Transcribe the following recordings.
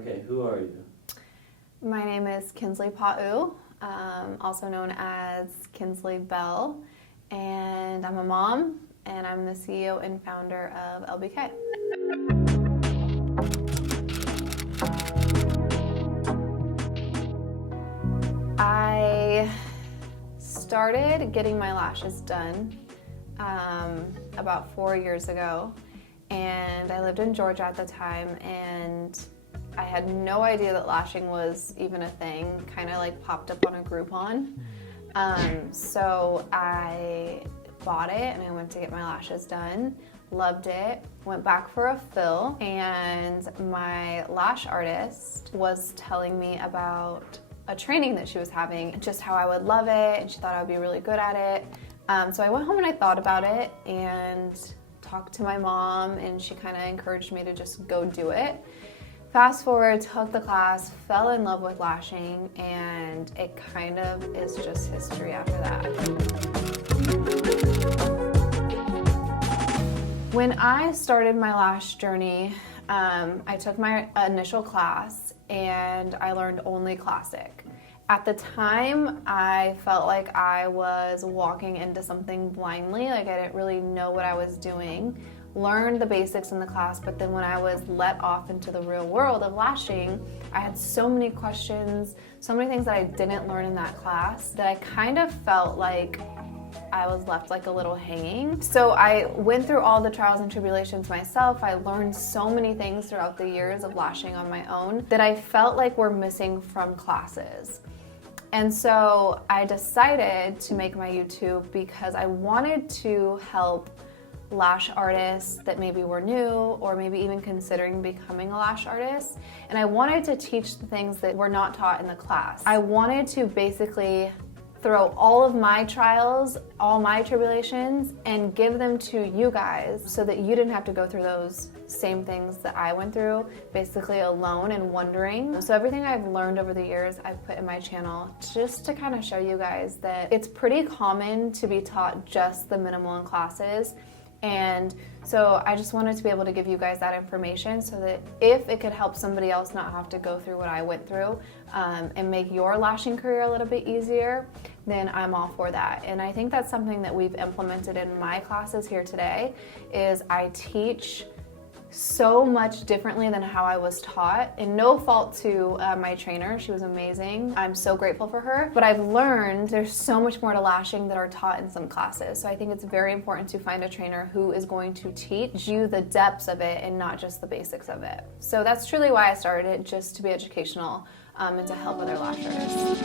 Okay, who are you? My name is Kinsley Pa'u, also known as Kinsley Bell, and I'm a mom, and I'm the CEO and founder of LBK. I started getting my lashes done about 4 years ago, and I lived in Georgia at the time, and I had no idea that lashing was even a thing, kind of like popped up on a Groupon. So I bought it and I went to get my lashes done, loved it, went back for a fill, and my lash artist was telling me about a training that she was having, just how I would love it, and she thought I would be really good at it. So I went home and I thought about it and talked to my mom, and she kind of encouraged me to just go do it. Fast forward, took the class, fell in love with lashing, and it kind of is just history after that. When I started my lash journey, I took my initial class and I learned only classic. At the time, I felt like I was walking into something blindly, like I didn't really know what I was doing. Learned the basics in the class, but then when I was let off into the real world of lashing, I had so many questions, so many things that I didn't learn in that class that I kind of felt like I was left like a little hanging. So I went through all the trials and tribulations myself. I learned so many things throughout the years of lashing on my own that I felt like were missing from classes. And so I decided to make my YouTube because I wanted to help lash artists that maybe were new or maybe even considering becoming a lash artist. And I wanted to teach the things that were not taught in the class. I wanted to basically throw all of my trials, all my tribulations, and give them to you guys so that you didn't have to go through those same things that I went through, basically alone and wondering. So everything I've learned over the years, I've put in my channel just to kind of show you guys that it's pretty common to be taught just the minimal in classes. And so I just wanted to be able to give you guys that information so that if it could help somebody else not have to go through what I went through and make your lashing career a little bit easier, then I'm all for that. And I think that's something that we've implemented in my classes here today is I teach so much differently than how I was taught, and no fault to my trainer. She was amazing. I'm so grateful for her, but I've learned there's so much more to lashing that are taught in some classes. So I think it's very important to find a trainer who is going to teach you the depths of it and not just the basics of it. So that's truly why I started it, just to be educational and to help other lash artists.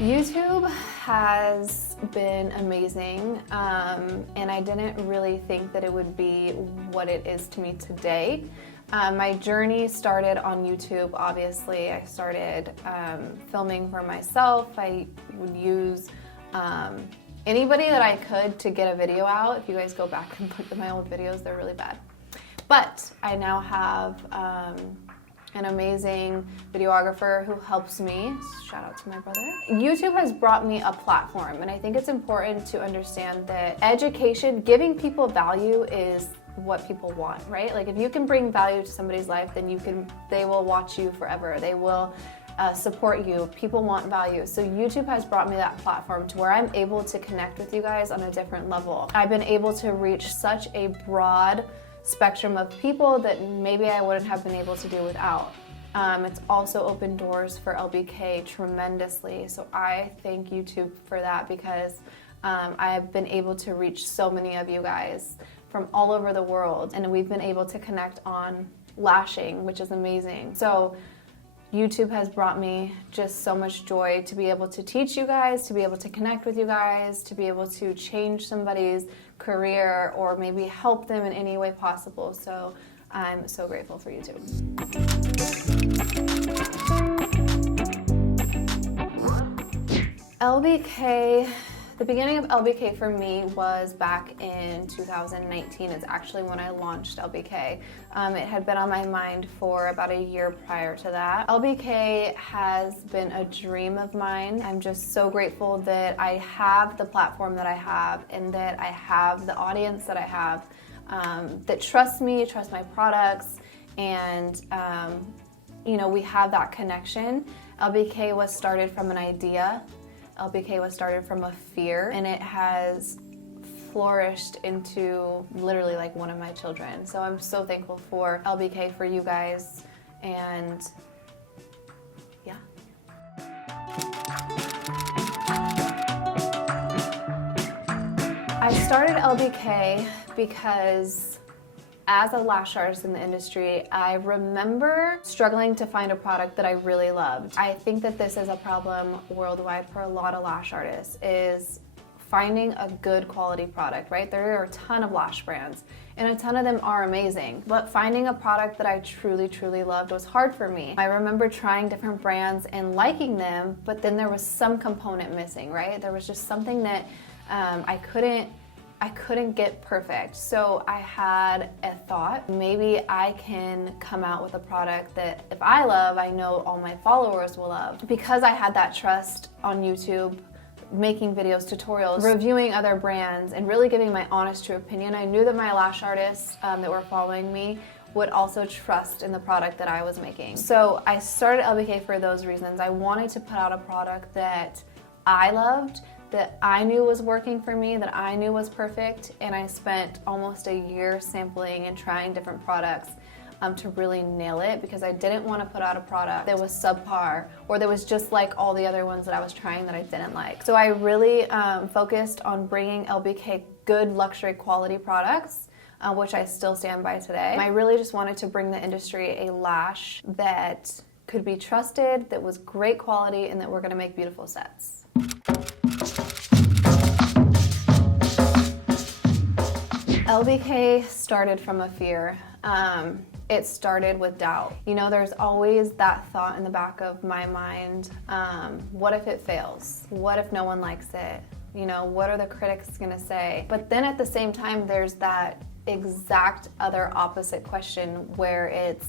YouTube has been amazing, and I didn't really think that it would be what it is to me today. My journey started on YouTube, obviously. I started filming for myself. I would use anybody that I could to get a video out. If you guys go back and look at my old videos, they're really bad. But I now have an amazing videographer who helps me. Shout out to my brother. YouTube has brought me a platform, and I think it's important to understand that education, giving people value is what people want, right? Like if you can bring value to somebody's life, then they will watch you forever. They will support you. People want value. So YouTube has brought me that platform to where I'm able to connect with you guys on a different level. I've been able to reach such a broad spectrum of people that maybe I wouldn't have been able to do without. It's also opened doors for LBK tremendously, so I thank YouTube for that because I have been able to reach so many of you guys from all over the world, and we've been able to connect on lashing, which is amazing. So YouTube has brought me just so much joy to be able to teach you guys, to be able to connect with you guys, to be able to change somebody's career or maybe help them in any way possible. So I'm so grateful for YouTube. LBK, the beginning of LBK for me was back in 2019. It's actually when I launched LBK. It had been on my mind for about a year prior to that. LBK has been a dream of mine. I'm just so grateful that I have the platform that I have and that I have the audience that I have. that trust me, trust my products, and you know, we have that connection. LBK was started from an idea. LBK was started from a fear, and it has flourished into literally like one of my children. So I'm so thankful for LBK, for you guys, and yeah. I started LBK because as a lash artist in the industry, I remember struggling to find a product that I really loved. I think that this is a problem worldwide for a lot of lash artists, is finding a good quality product, right? There are a ton of lash brands, and a ton of them are amazing, but finding a product that I truly, truly loved was hard for me. I remember trying different brands and liking them, but then there was some component missing, right? There was just something that I couldn't get perfect. So I had a thought, maybe I can come out with a product that if I love, I know all my followers will love. Because I had that trust on YouTube, making videos, tutorials, reviewing other brands, and really giving my honest, true opinion, I knew that my lash artists that were following me would also trust in the product that I was making. So I started LBK for those reasons. I wanted to put out a product that I loved, that I knew was working for me, that I knew was perfect, and I spent almost a year sampling and trying different products to really nail it, because I didn't want to put out a product that was subpar or that was just like all the other ones that I was trying that I didn't like. So I really focused on bringing LBK good luxury quality products, which I still stand by today. I really just wanted to bring the industry a lash that could be trusted, that was great quality, and that we're going to make beautiful sets. LBK started from a fear. It started with doubt. You know, there's always that thought in the back of my mind, what if it fails? What if no one likes it? You know, what are the critics gonna say? But then at the same time, there's that exact other opposite question where it's,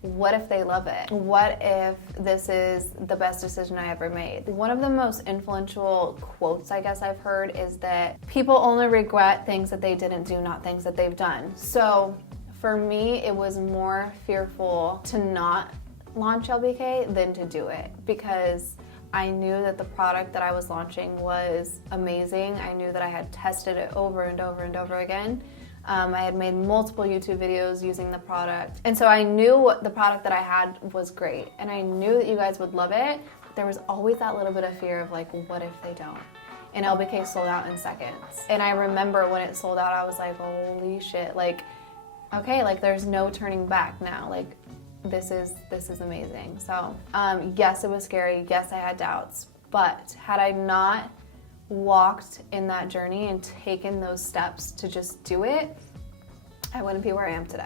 what if they love it? What if this is the best decision I ever made? One of the most influential quotes I guess I've heard is that people only regret things that they didn't do, not things that they've done. So for me, it was more fearful to not launch LBK than to do it, because I knew that the product that I was launching was amazing. I knew that I had tested it over and over and over again. I had made multiple YouTube videos using the product. And so I knew the product that I had was great. And I knew that you guys would love it. But there was always that little bit of fear of like, what if they don't? And LBK sold out in seconds. And I remember when it sold out, I was like, holy shit. Like, okay, like there's no turning back now. Like, this is amazing. So, yes, it was scary. Yes, I had doubts. But had I not walked in that journey and taken those steps to just do it, I wouldn't be where I am today.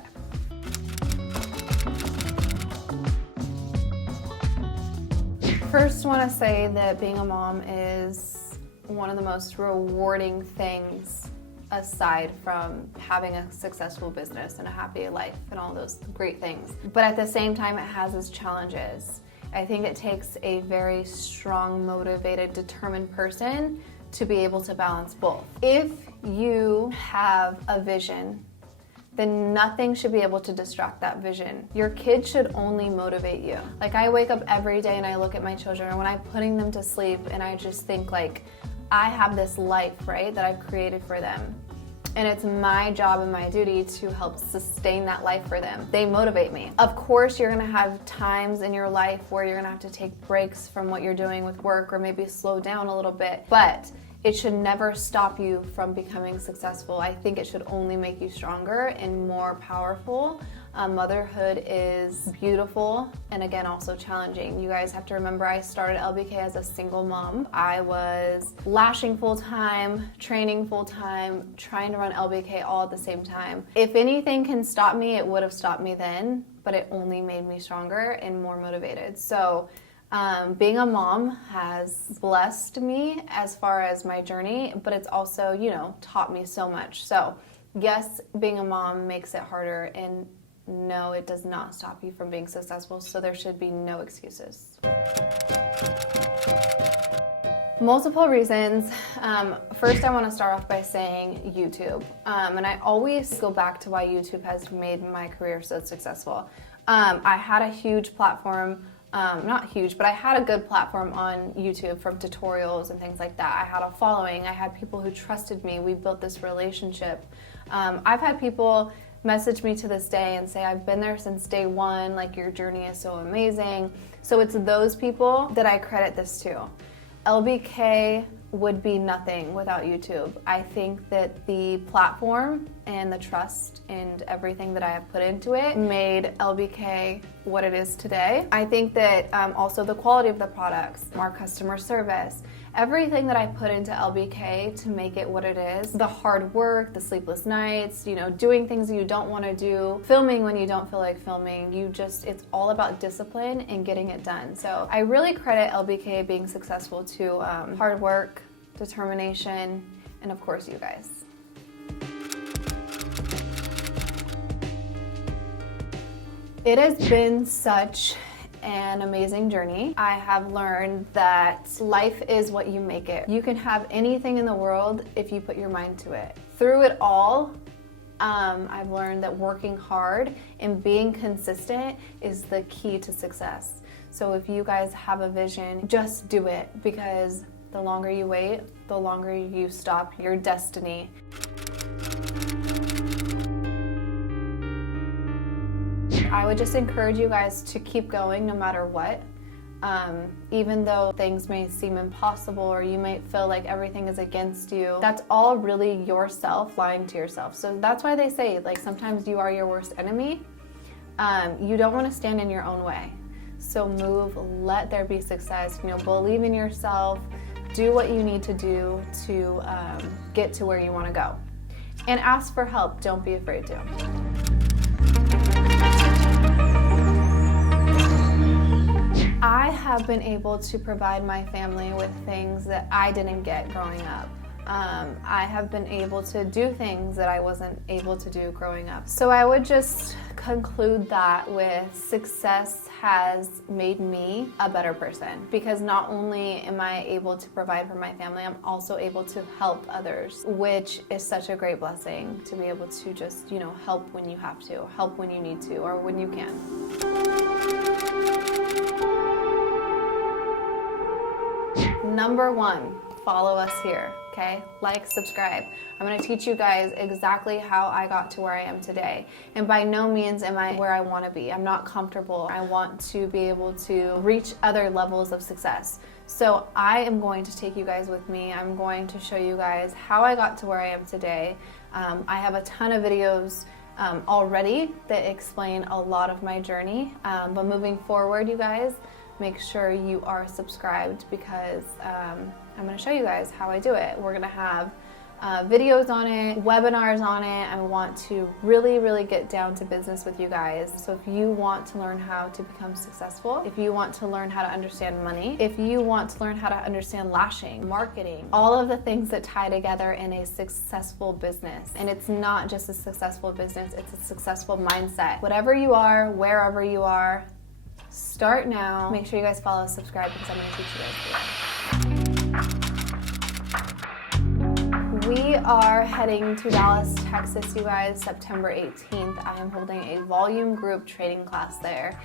First, I want to say that being a mom is one of the most rewarding things aside from having a successful business and a happy life and all those great things. But at the same time, it has its challenges. I think it takes a very strong, motivated, determined person to be able to balance both. If you have a vision, then nothing should be able to distract that vision. Your kids should only motivate you. Like, I wake up every day and I look at my children, and when I'm putting them to sleep, and I just think like, I have this life, right, that I've created for them. And it's my job and my duty to help sustain that life for them. They motivate me. Of course, you're gonna have times in your life where you're gonna have to take breaks from what you're doing with work, or maybe slow down a little bit, but it should never stop you from becoming successful. I think it should only make you stronger and more powerful. Motherhood is beautiful and, again, also challenging. You guys have to remember, I started LBK as a single mom. I was lashing full-time, training full-time, trying to run LBK all at the same time. If anything can stop me, it would have stopped me then, but it only made me stronger and more motivated. So being a mom has blessed me as far as my journey, but it's also, you know, taught me so much. So yes, being a mom makes it harder, and no, it does not stop you from being successful, so there should be no excuses. Multiple reasons. First, I want to start off by saying YouTube. And I always go back to why YouTube has made my career so successful. I had a huge platform, not huge, but I had a good platform on YouTube from tutorials and things like that. I had a following, I had people who trusted me, we built this relationship. I've had people message me to this day and say, I've been there since day one, like your journey is so amazing. So it's those people that I credit this to. LBK would be nothing without YouTube. I think that the platform and the trust and everything that I have put into it made LBK what it is today. I think that also the quality of the products, our customer service, everything that I put into LBK to make it what it is, the hard work, the sleepless nights, doing things you don't want to do, filming when you don't feel like filming, it's all about discipline and getting it done. So I really credit LBK being successful to hard work, determination, and of course you guys. It has been such an amazing journey. I have learned that life is what you make it. You can have anything in the world if you put your mind to it. Through it all, I've learned that working hard and being consistent is the key to success. So if you guys have a vision, just do it, because the longer you wait, the longer you stop your destiny. I would just encourage you guys to keep going no matter what. Even though things may seem impossible or you might feel like everything is against you, that's all really yourself lying to yourself. So that's why they say, like, sometimes you are your worst enemy. You don't want to stand in your own way. So move, let there be success, believe in yourself, do what you need to do to get to where you want to go. And ask for help, don't be afraid to. I have been able to provide my family with things that I didn't get growing up. I have been able to do things that I wasn't able to do growing up. So I would just conclude that with success has made me a better person, because not only am I able to provide for my family, I'm also able to help others, which is such a great blessing to be able to just, help when you have to, help when you need to, or when you can. Number one, follow us here, okay? Like, subscribe. I'm gonna teach you guys exactly how I got to where I am today. And by no means am I where I wanna be. I'm not comfortable. I want to be able to reach other levels of success. So I am going to take you guys with me. I'm going to show you guys how I got to where I am today. I have a ton of videos already that explain a lot of my journey. But moving forward, you guys, make sure you are subscribed, because I'm going to show you guys how I do it. We're going to have videos on it, webinars on it. I want to really, really get down to business with you guys. So if you want to learn how to become successful, if you want to learn how to understand money, if you want to learn how to understand lashing, marketing, all of the things that tie together in a successful business. And it's not just a successful business, it's a successful mindset. Whatever you are, wherever you are, start now. Make sure you guys follow, subscribe, because I'm going to teach you guys. We are heading to Dallas, Texas, you guys, September 18th. I am holding a volume group training class there.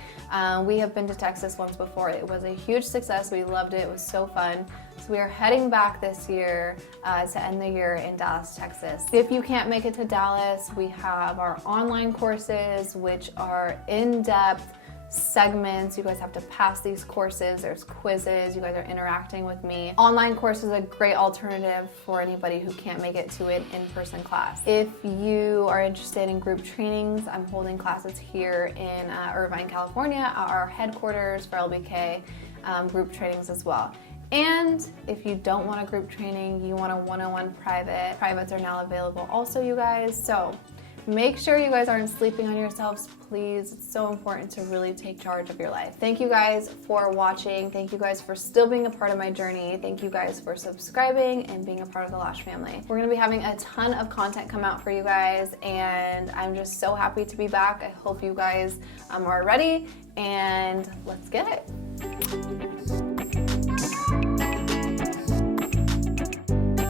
We have been to Texas once before. It was a huge success. We loved it. It was so fun. So we are heading back this year to end the year in Dallas, Texas. If you can't make it to Dallas, we have our online courses, which are in-depth segments. You guys have to pass these courses. There's quizzes. You guys are interacting with me. Online course is a great alternative for anybody who can't make it to an in-person class. If you are interested in group trainings, I'm holding classes here in Irvine, California, at our headquarters for LBK, group trainings as well. And if you don't want a group training, you want a one-on-one private, privates are now available also, you guys. So make sure you guys aren't sleeping on yourselves, please. It's so important to really take charge of your life. Thank you guys for watching. Thank you guys for still being a part of my journey. Thank you guys for subscribing and being a part of the Lash family. We're gonna be having a ton of content come out for you guys, and I'm just so happy to be back. I hope you guys are ready, and let's get it.